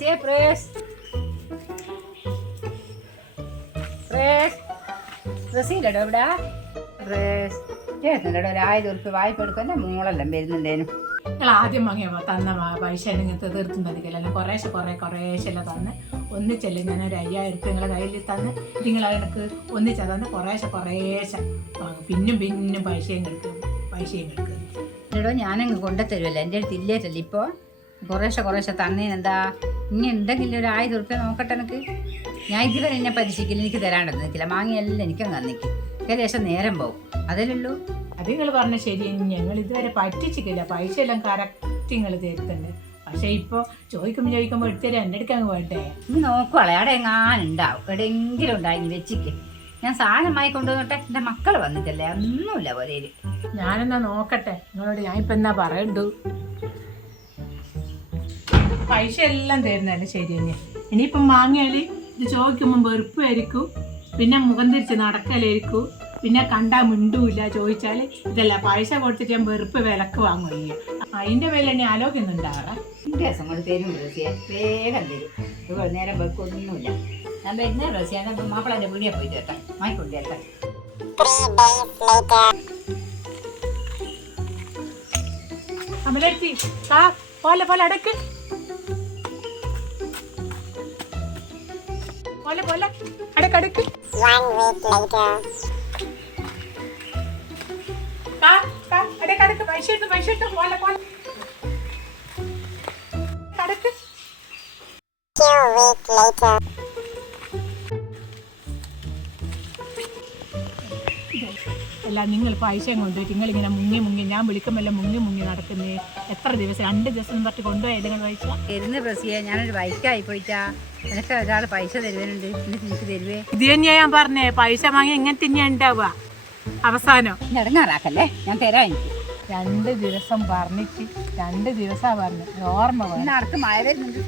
റസിയെ praise praise റസീലടോ ഇവിടെ praise ചേട്ടനടോ ഒരു ആയിരം ഉറുപ്പ് വായ്പ എടുക്കുന്ന മൂളെല്ലാം വരുന്നുണ്ടേനും നിങ്ങൾ ആദ്യം വാങ്ങിയപ്പോൾ തന്ന പൈസ നിങ്ങൾക്ക് തീർത്തും പതിക്കല്ല കുറേശ്ശെ കുറേ കുറേശ്ശെല്ലാം തന്ന് ഒന്നിച്ചല്ലേ ഞാൻ ഒരു അയ്യായിരം ഉറുപ്പ്യ നിങ്ങളെ കയ്യിൽ തന്ന് നിങ്ങൾ എനിക്ക് ഒന്നിച്ചാ തന്ന് കുറേശ്ശെ കുറേശ്ശെ വാങ്ങും പിന്നും പിന്നും പൈസയും കിടക്കും പൈസയും കിടക്കും എടോ ഞാനങ്ങ് കൊണ്ടുത്തരുമല്ലോ എന്റെ അടുത്ത് ഇല്ലേറ്റല്ലേ ഇപ്പോൾ കുറേശ്ശെ കുറേശ്ശെ തന്നേനെന്താ ഇനി എന്തെങ്കിലും ഒരു ആയിരം ഉറുപ്പ്യ നോക്കട്ടെ എനിക്ക് ഞാൻ ഇതുവരെ എന്നെ പരീക്ഷിക്കില്ല എനിക്ക് തരാണ്ടെന്ന് നിൽക്കില്ല മാങ്ങിയെല്ലാം എനിക്കങ്ങ് തന്നിക്കും. ഏകദേശം നേരം പോകും അതല്ലുള്ളൂ അത് നിങ്ങൾ പറഞ്ഞ ശരി. ഞങ്ങൾ ഇതുവരെ പറ്റിച്ചിട്ടില്ല പൈസ എല്ലാം കറക്റ്റ് നിങ്ങൾ തരുത്തുണ്ട് പക്ഷേ ഇപ്പോൾ ചോദിക്കുമ്പോൾ ചോദിക്കുമ്പോൾ എടുത്തരും എന്റെ അടുക്കാൻ അങ്ങ് വേണ്ടേ? നീ നോക്കുവാളെ. അവിടെ എങ്ങാനും ഉണ്ടാവും. എവിടെയെങ്കിലും ഉണ്ടായി വെച്ചിക്ക്. ഞാൻ സാധനമായി കൊണ്ടുവന്നോട്ടെ എന്റെ മക്കൾ വന്നിട്ടല്ലേ? ഒന്നുമില്ല പോലെ ഞാനെന്നാ നോക്കട്ടെ. നിങ്ങളോട് ഞാൻ ഇപ്പം എന്നാ പറയണ്ടു? പൈസ എല്ലാം തരുന്നതല്ലേ ശരി തന്നെ. ഇനിയിപ്പം വാങ്ങിയാൽ ഇത് ചോദിക്കുമ്പോൾ വെറുപ്പായിരിക്കും പിന്നെ മുഖം തിരിച്ച് നടക്കലായിരിക്കും. പിന്നെ കണ്ടാൽ മിണ്ടൂല്ല ചോദിച്ചാൽ ഇതല്ല പൈസ കൊടുത്തിട്ട് ഞാൻ വെറുപ്പ് വിലക്ക് വാങ്ങുകയോ അതിന്റെ വില എന്നെ ആലോചിക്കുന്നുണ്ടാവാറ ദിവസം കൊണ്ട് തരും റസിയ വേഗം തരും. ഇതുപോലെ നേരം വെക്കൊന്നുമില്ല ഞാൻ വരുന്ന റസിയ എന്റെ മാപ്പിളന്റെ വീടിയെ പോയി കേട്ടോ വാങ്ങിക്കൊണ്ട് കേട്ടോ അമലെടുത്തി ആ പോലെ പോലെ അടക്ക്. പോലെ പോലെ. അടക്ക് അടക്ക്. ആ, ആ, അടക്ക് അടക്ക്. പൈസ ഇട്ടു പൈസ ഇട്ടു. പോലെ പോലെ. അടക്ക്. അല്ല നിങ്ങൾ പൈസ കൊണ്ടുപോയിട്ട് നിങ്ങൾ ഇങ്ങനെ മുങ്ങി മുങ്ങി ഞാൻ വിളിക്കുമ്പോൾ മുങ്ങി മുങ്ങി നടക്കുന്നേ. എത്ര ദിവസം രണ്ട് ദിവസം തട്ടി കൊണ്ടുപോയത് നിങ്ങൾ പൈസ തരുന്ന പ്രസിയെ ഞാനൊരു ബൈക്കായി പോയിട്ടാ. എനിക്ക് ഒരാൾ പൈസ തരുവാനുണ്ട്. എന്നിട്ട് എനിക്ക് തരുവേ? ഇത് തന്നെയാ ഞാൻ പറഞ്ഞേ പൈസ വാങ്ങി ഇങ്ങനെ തന്നെയാ ഉണ്ടാവുക അവസാനം. ഇടങ്ങാറാക്കല്ലേ ഞാൻ തരാം എനിക്ക്. രണ്ട് ദിവസം പറഞ്ഞിട്ട് രണ്ട് ദിവസമാണ് പറഞ്ഞത് ഓർമ്മ ആർക്ക് മഴ വരുന്നുണ്ട്?